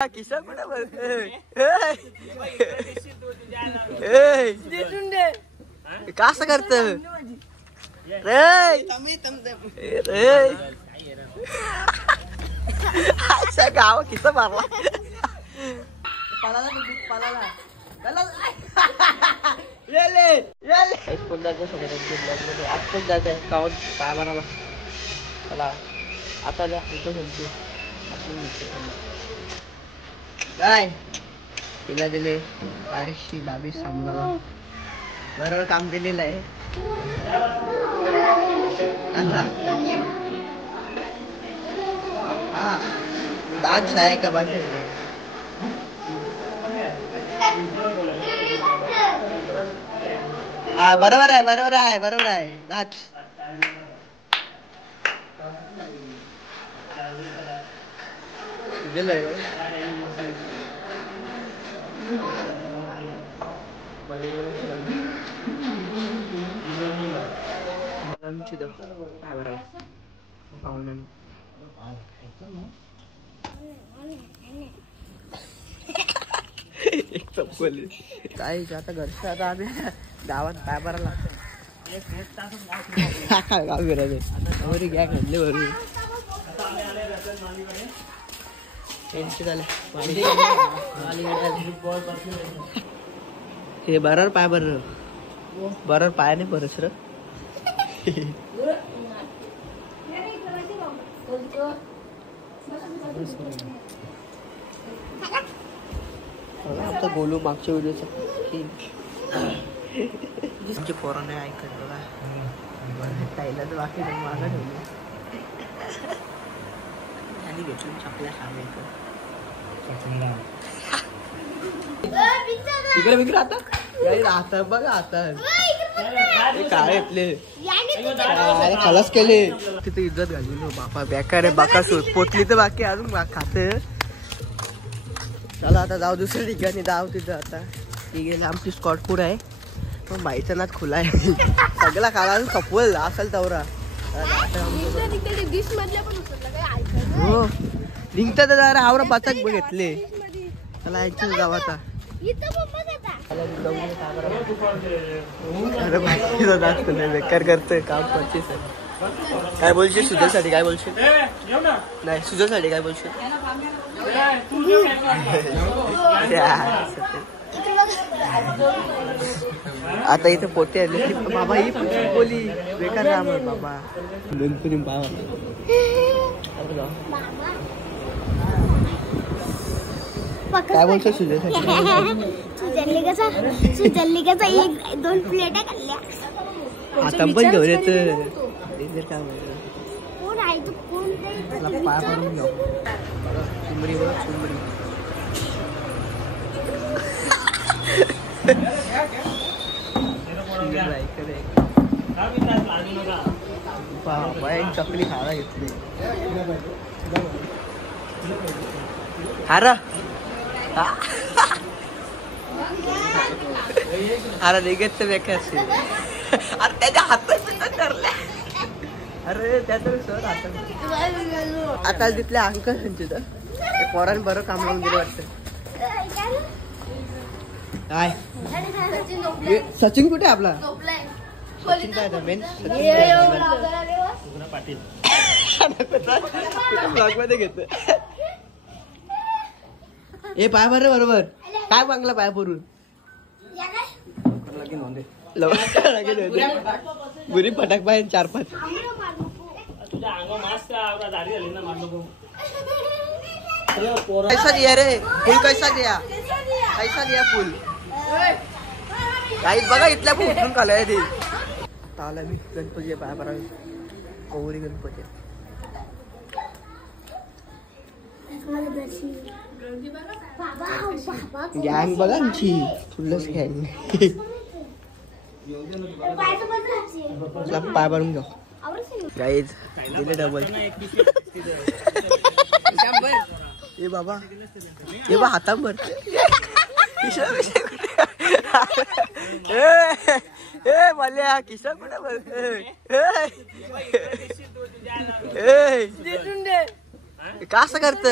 किसा कुठे कसं करत रे गाव किसा मारला पालाला आता काय तिला दिले 22 सांभाळा बरोबर काम दिलेलं आहे दाज आहे का बाकी हा बरोबर आहे दाज दिलंय काय आता घरचं आता आम्ही गावात काय बरं लागतं गाव फिरायचं घ्या घडले बरोबर हे बरोबर पाय बरोबर पायाने परस र आता बोलू मागच्या व्हिडिओचा की पोराने ऐकत बघा ताईला तर बाकी मागा ठेवली आणि घेतली चपल्या खायचं इकडे आता बघा आता काय आपले खलास केले तिथे इज्जत घालून बापा बेकार आहे बाका पोटली तर बाकी अजून खात चला आता जाऊ दुसऱ्या ठिकाणी जाऊ तिथं आता ती गेली आमची स्कॉट फूड आहे पण बाईचा नाच खुला आहे सगळा खाला खपवल असेल तवरा हो निघता तर जरा आवरा पाचक घेतले चला ऐकून जाऊ आता बेकार करतोय काम करते काय बोलशील सुजलसाठी काय बोलशील नाही सुजलसाठी काय बोलशील आता इथे पोते आले बाबा ही बोली बेकार काम आहे बाबा दोन काय बोलतो सुजलसाठी एक दोन प्लेटा खाल्ल्या आता पण घेऊन येत काय पाय पडून घेऊ चुंबरी बघ चुंबरी चकली खायला घेतली हारा हारा निघत बेकार अरे त्याच्या हातात धरल्या अरे त्याचं सर आता तिथल्या अंकल तिथं पोरांनी बरं काम लावून गेलं वाटतं काय सचिन कुठे आपला सचिन काय मेन पाटील ब्लॉग मध्ये घेतो ए पाय भर बरोबर काय मागला पाय भरून बुरी फटाक पाय 4-5 कैसा दिया रे फुल कैसा दिया फुल काही बघा इथल्या उठून कालाय ते ताला मी गणपती पाय भरा गौरी गणपती गँग बघा आमची फुलच गँग पाय भरून घेऊ गाईज दिले डबल ए बाबा हातांबर ए मल्या किसा कुठे कसं करत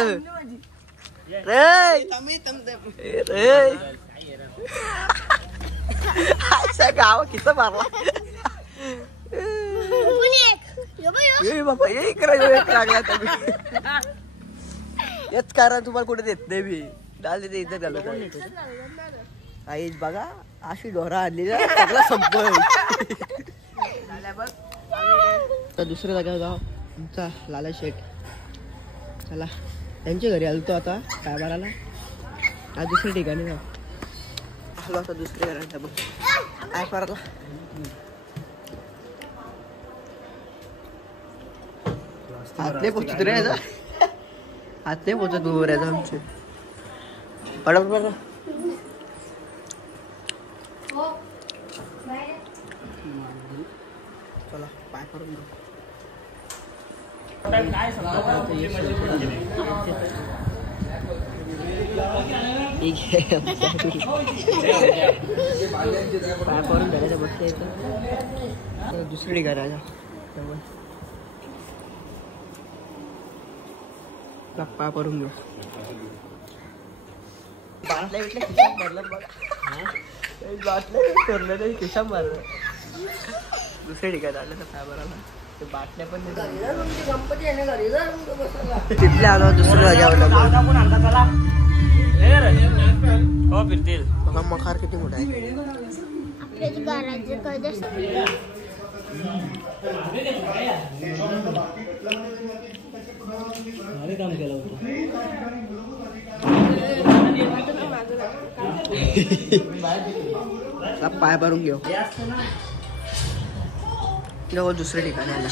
गाव किती मारला बाबा एक लागला तुम्ही हेच कारण तुम्हाला कुठे देत नाही मी डाल देते इथं घालत आई बघा अशी ढोरा आणली ना सगळं संपल. दुसऱ्या जागा जाऊ तुमचा लाला शेठ. चला त्यांच्या घरी आलतो आता काय मारायला. आज दुसऱ्या ठिकाणी जाऊ आलो आता दुसऱ्या घरात बघ काय मारायला. हात नाही पोचत रे याचा हात नाही पोचत बरोबर याचा आमचे पडा बरं. चला पाय करून घेऊ. पाय करून घराच्या बसल्या येतं दुसरी घराच्या पाय करून घेऊ. बाटल्या बिटल्या खिशात भरलं बघा. बाटल्या ठरलं नाही खिशात भरलं. दुसऱ्या ठिकाणी आलं तर पाय भरायला ते बाटल्या पण तिथल्या आलो दुसऱ्या जागेवर. फिरतील बघा मखार किती मोठा आहे. काम केलं होतं पाय भरून घेऊ. दुसऱ्या ठिकाणी आला.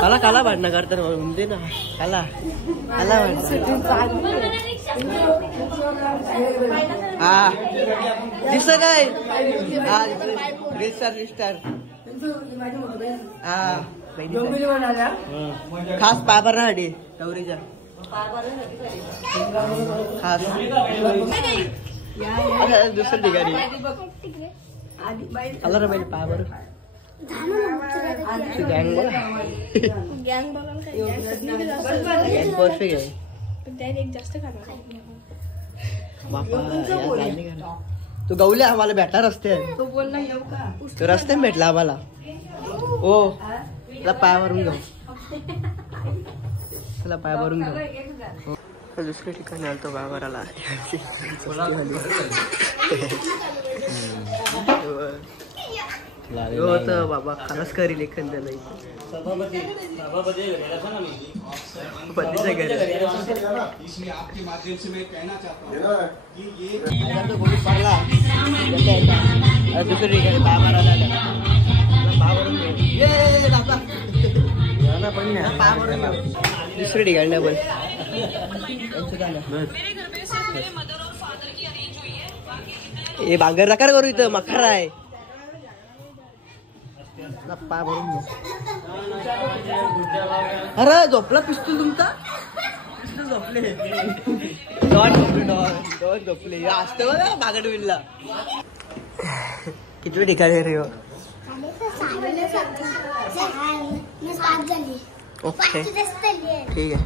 काला काला भांडणं करतात म्हणते ना काला काला हा दिसत नाही. हा रिस्टार हा खास पाय भरण्यासाठी गौरीच्या खास दुसऱ्या ठिकाणी आला रे पाहिजे पाय भरून. परफेक्ट आहे तू गौले आम्हाला भेटला रस्ते तो रस्ते भेटला आम्हाला. हो तुला पाय भरून घेऊ तुला पाय भरून घेऊ. दुसऱ्या ठिकाणी आलतो पाय भरायला. बाबा खरंच करी लेखन त्याला दुसरी ठिकाणी पाय भरायला दुसरी ठिकाणी डबल हे बांगर नकार करू इथं मखर आहे. पाय भरून अरे झोपला पिस्तूल तुमचा पिस्तूल झोपले डॉट झोपले डॉट झोपले असतं बघा बागड विल्ला. किती ठिकाणी रे ओके ठीक आहे.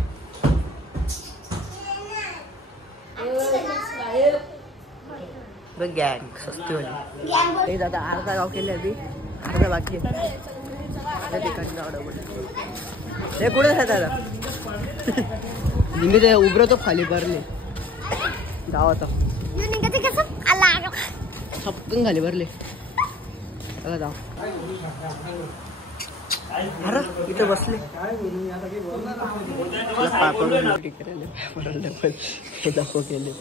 गँग सस्ती वाली दादा अर्धा गाव केले अभी अर्धा बाकी आहे. ठिकाणी जाऊ हे कुठे आहे दादा मी ते उभरतो खाली भरले गावात छपकन खाली भरले. चला जाऊ. अरे इथे बसले दाखव केले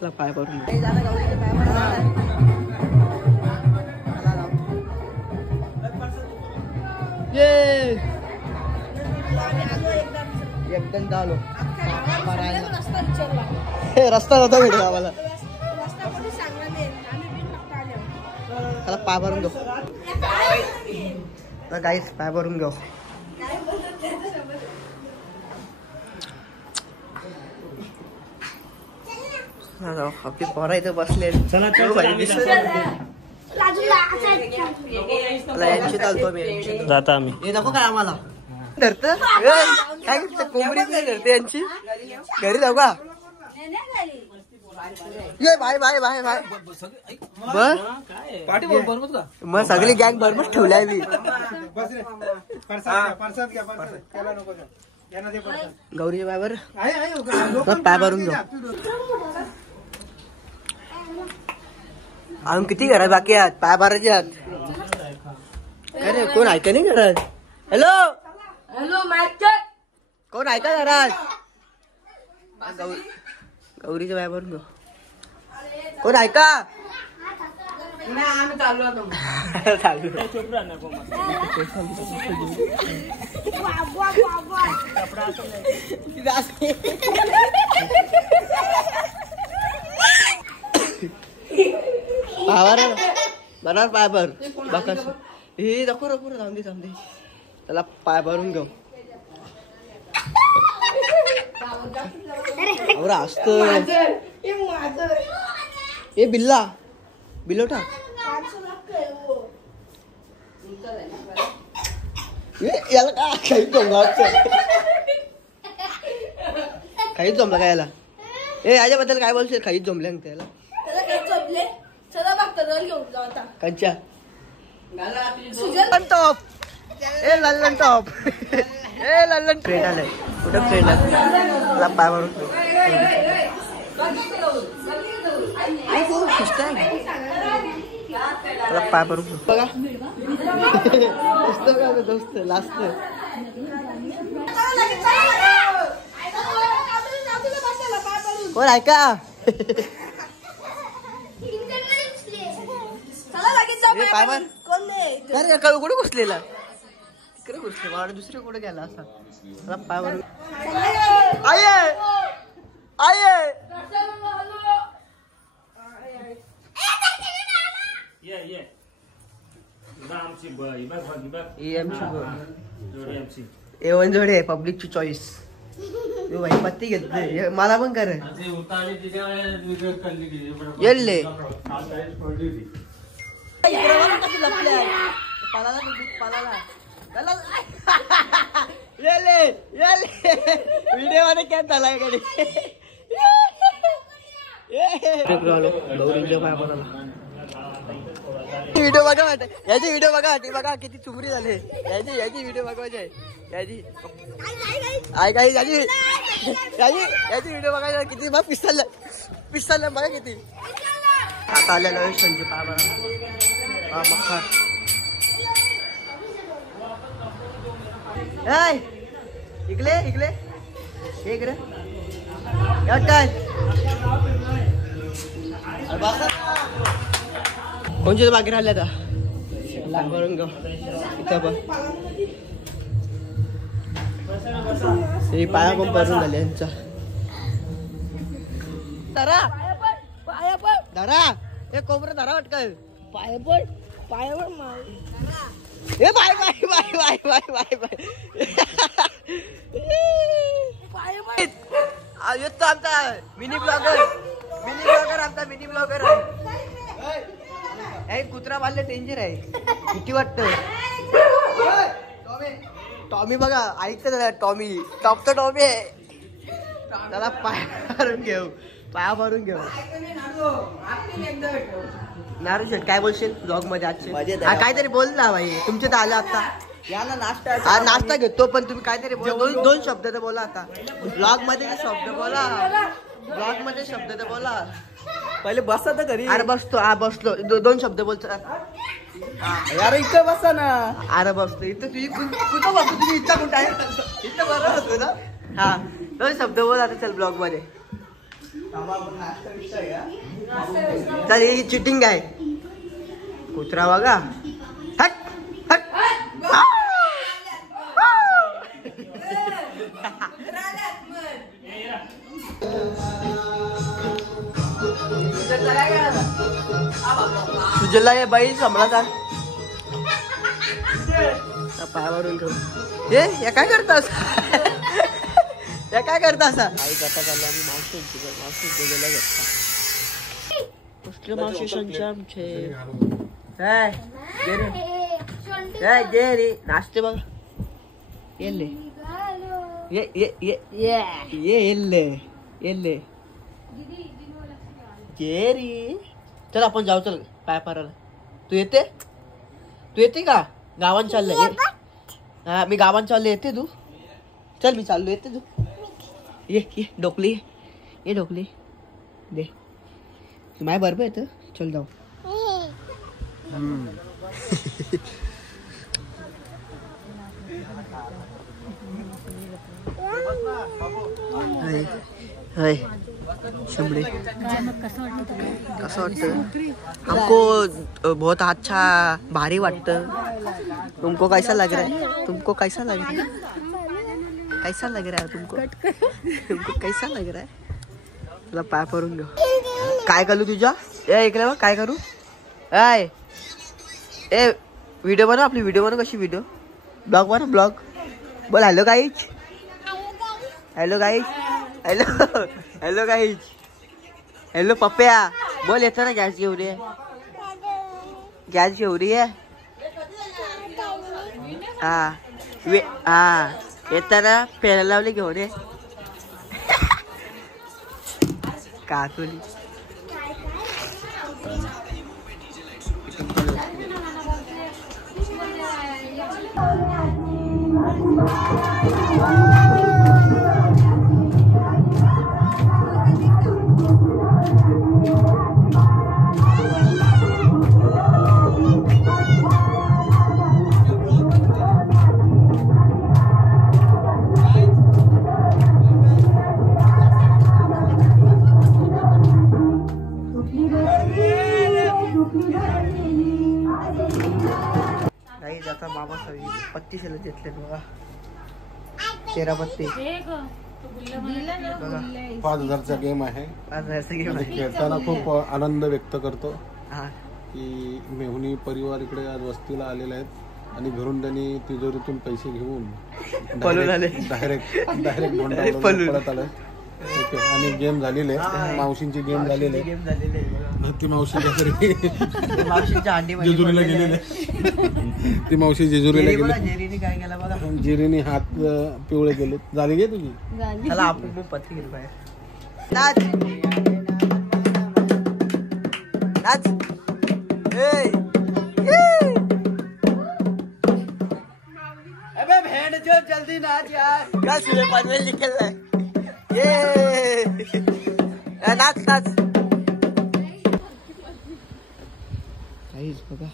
तुला पाय पडून एकदम झालो रस्ता नव्हता भेटला आम्हाला. त्याला पाय भरून घेऊ गाईस पाय भरून घेऊ. आपली पोरा इथं बसले. यांची चालतो मी जाता आम्ही हे नको काय आम्हाला धरत काय कोंबडी नाही धरते यांची घरी जाऊ का ये बाय बाय बाय बाय मग सगळी गॅंग बरोबर ठेवलाय मी गौरी बायवर पाय भरून घेऊ अजून किती घरात बाकी आहेत पाय भरायचे आहेत अरे कोण ऐका नाही घरात हॅलो हॅलो कोण ऐका घरात गौरीच्या पाय भरून घेऊ कोण ऐका चालू पावर बरोबर पाय भर बाकस हे नको नको थांबते थांबते त्याला पाय भरून घेऊ असत हे बिल्ला बिलोटा याला का काही जमला काहीच जमला काय याला हे याच्याबद्दल काय बोलशील काहीच जमले त्याला कंच्या टॉप ए लल्लन टॉप ए लल्लन ट्रेन आलाय कुठं ट्रेन आहे पाय मारून पाय भरून बघा दोस्त लास्ट कोण ऐका पाय मार कुठे घुसलेला तिकडे घुसले मला दुसरे कुठे गेला असा मला पाय भरून आय आय एवन जोडे पब्लिकची चॉईस भाई पत्ती घेतली मला पण कर येल्ले व्हिडिओ मध्ये काय झालाय कडे व्हिडिओ बघा याची व्हिडिओ बघा ती बघा किती चुमरी झाले याची व्हिडिओ बघवायची आहे याची आई काही याची व्हिडिओ बघायची किती बघ पिस्तल बघा किती आता आलेला संजय पा बघा मखर इकडे इकडे इकडे काय कोणच्या बाकी राहिल्या आता इथं पण हे पाया पण भरून झाले यांचा धरा धरा हे कोबरा धरा वाटकल पाया पण हे bye bye bye bye bye bye bye येतो आमचा मिनी ब्लॉगर आमचा मिनी ब्लॉगर आहे कुत्रा बांधले डेंजर आहे किती वाटत टॉमी बघा ऐकतं टॉमी टॉपचा टॉमी आहे त्याला पाया भरून घेऊ नारू शेट काय बोलशील ब्लॉग मध्ये आजचे काहीतरी बोल ना भाई तुमचे तर आलं आता याला नाश्ता घेतो पण तुम्ही काहीतरी दोन शब्द तर बोला आता ब्लॉग मध्ये शब्द बोला पहिले बसा तर घरी अरे बसतो बसलो दोन शब्द बोलतो यार इथं बसा ना अरे बसतो इथं तुझी कुठं बसतो तुझी इच्छा कुठं आहे इथं बरं बसतो ना हा दोन शब्द बोल आता चल ब्लॉग मध्ये चल ही चिटिंग आहे कुत्रा बघा हट हट तुझ्याला हे बाई संभळा पायावरून घेऊ हे काय करतास या काय करता असा आई जाता चालला आम्ही मावशी गेला घेतला मावशी आमचे जेरी नाचते बघ येल्ले येल्ले जेरी चल आपण जाऊ चल पाय पाराला. तू येते का? गावान चाललंय. हा मी गावान चालले येते तू? चल मी चाललो येते तू ये डोकली ये डोकली दे माय बरोबर येतं. चल जाऊ. शिमड़े कसं वाटतं? हमको बहुत अच्छा भारी वाटतं. तुमको कैसा लग रहा है? तुमको कैसा लग रहा है? कैसा लग रहा है तुमको? तुमको कैसा लग रहा है? तुला पाय पडून घेऊ. काय करू तुझ्या? इकडे बघ काय करू. ए व्हिडिओ बनव आपली. व्हिडिओ बनव. कशी व्हिडिओ? ब्लॉग बनव ब्लॉग. बोल hello guys. Hello guys. Hello guys. Hello पप्प्या बोल. येतो ना गॅस घेऊन ये. गॅस घेऊन ये. हा येताना पेला लावले घेऊन ये. काकुली आता मामा सगळी पत्ती शिलत घेतले बघा. 13 पत्ती बघा. 5000चा गेम आहे. 5000चा गेम आहे. खेळताना खूप आनंद व्यक्त करतो की मेहुणी परिवार इकडे आज वस्तीला आलेले आहेत आणि घरून त्यांनी तिजोरीतून पैसे घेऊन डायरेक्ट पळत आलं. ओके. आणि गेम झालेले मावशींची गेम झालेले. ती मावशीच्या जेजुरीला गेलेले. ती मावशी जेजुरीला गेली. जेरीने हात पिवळे केले. झाली गे तुझी. आपण पत्ती घेऊ बाहेर. नाच नाच. अबे भेड़ जो जल्दी नाच यार. क्या सूर्य पनवेल निकल रहा है. ये नाच नाच. बघा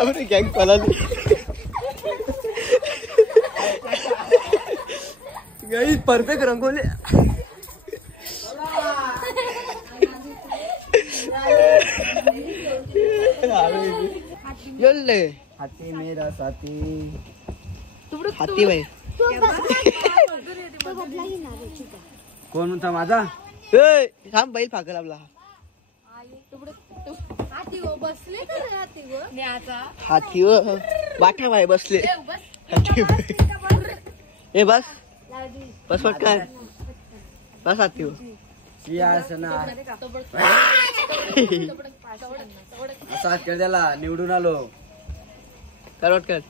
अरे गँग पळाली. गाईस परफेक्ट रंगोली. येल्ले हाती मेरा साथी. हाती बाई कोण होता माझा? थांब बैल फाकल आपला. हातीवर बाठा बाई बसले. ए बस बस पटकन बस. हातीवर असा खेळ त्याला निवडून आलो. कर पटकन.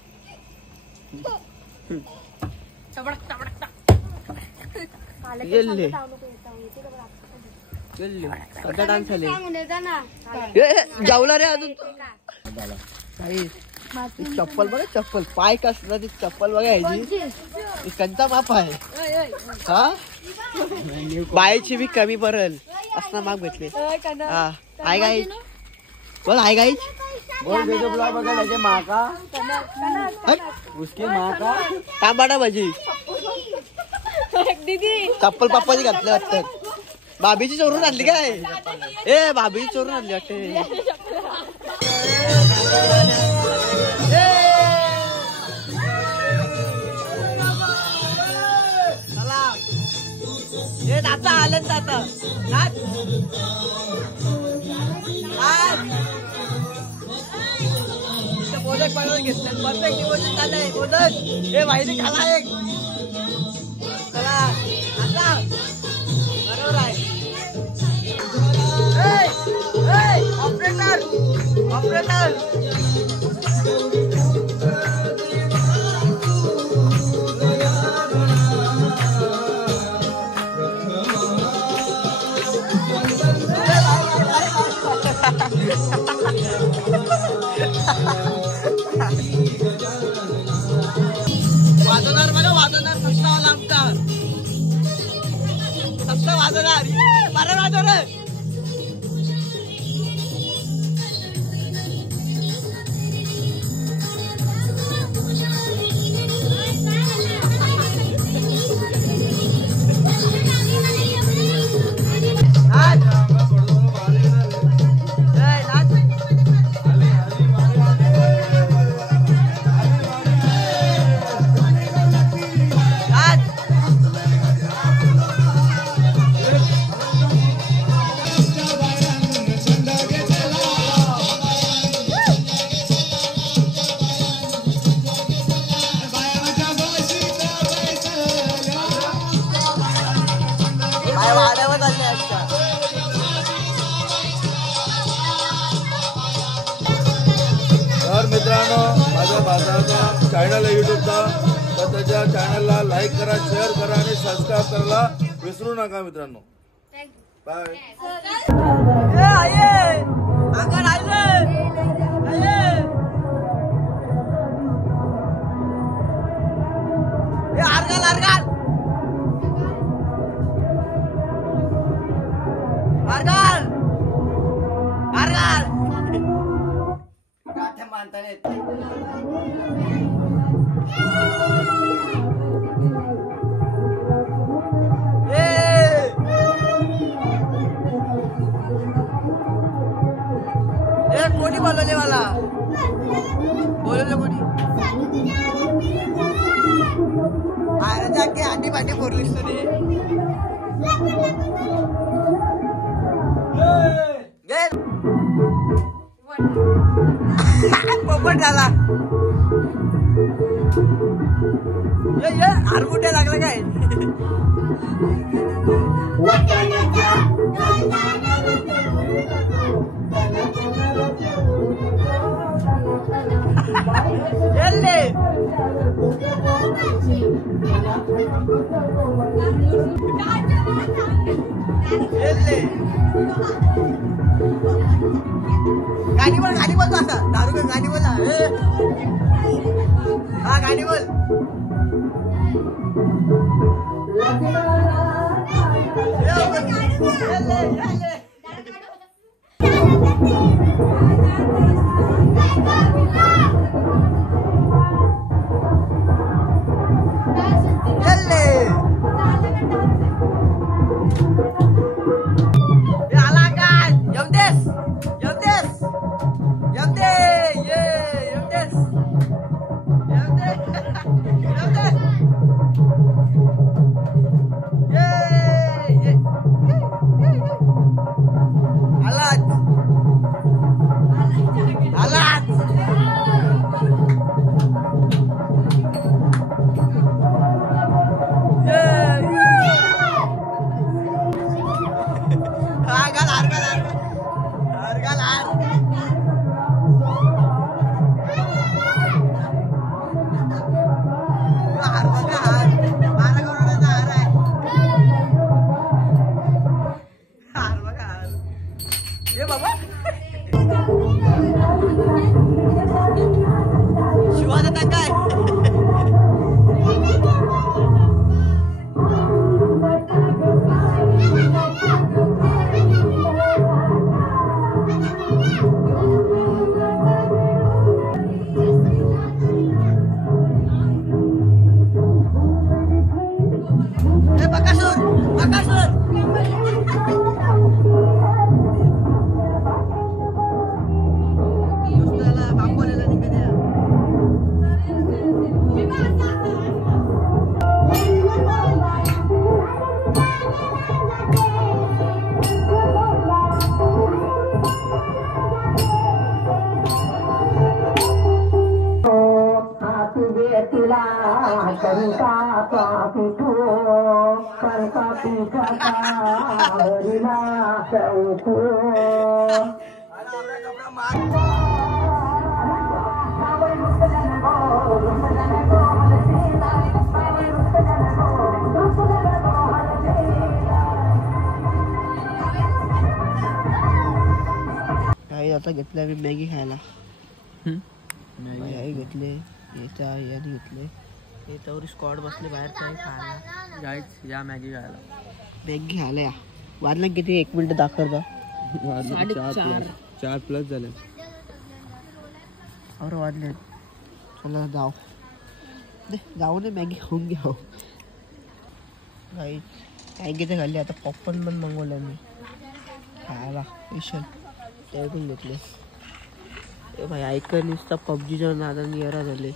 डान्स झाले. जाऊला रे अजून. चप्पल बघा. चप्पल पाय कसला. ती चप्पल बघा ह्याची कंचा माप आहे. हा बायची बी कमी पडेल असं माप घेतले. हा हाय गाईज बोल. हाय गाईज बोल. ब्लॉग बघा. माँ का उसकी माँ का तांबाडा भाजी. चप्पल पप्पाची घातले वाटतं. भाभीची चोरून आणली काय? ए भाभीची चोरून आणली वाटते. आता आलं आता मोदक बनवून घेतलं. परफेक्ट नियोजन झालंय. मोदक हे माहिती खाला एक आता बरोबर आहे. ऑपरेटर ऑपरेटर वाजवणार बघा वाजवणार कृष्णावाला आमचा फक्त वाजवणार बरं वाजवणार. तर मित्रांनो माझ्या भाषाचा चॅनल आहे यूट्यूबचा, तर त्याच्या चॅनलला लाईक करा, शेअर करा आणि सबस्क्राईब करायला विसरू नका मित्रांनो. बाय. मानताना येत कोणी बोलवले मला बोलवलं कोणी अरे जाके आधी पाठी बोललीस तुझी पोपट झाला आरमुट्या लागला काय गाडी बोल तो असा दारू का गाडी बोल हा गाडी बोल Yum this! आता घेतलंय मी मॅगी खायला. मॅगी घेतले याने घेतले. हे तवरी स्क्वॉड बसले बाहेर खायला. गाईच या मॅगी खायला. मॅगी खायला या. वाजला किती 1 मिनिट दाखवता. 4+ झाले. और वाजले. चला जाऊ जाऊ दे मॅगी खाऊन घ्या. मॅगी तर खाल्ली. आता पॉपकॉर्न पण मागवलं मी खायला स्पेशल. ते पण घेतले. ए भाई ऐक नुसता पबजीच्या नादाने येरा झाले.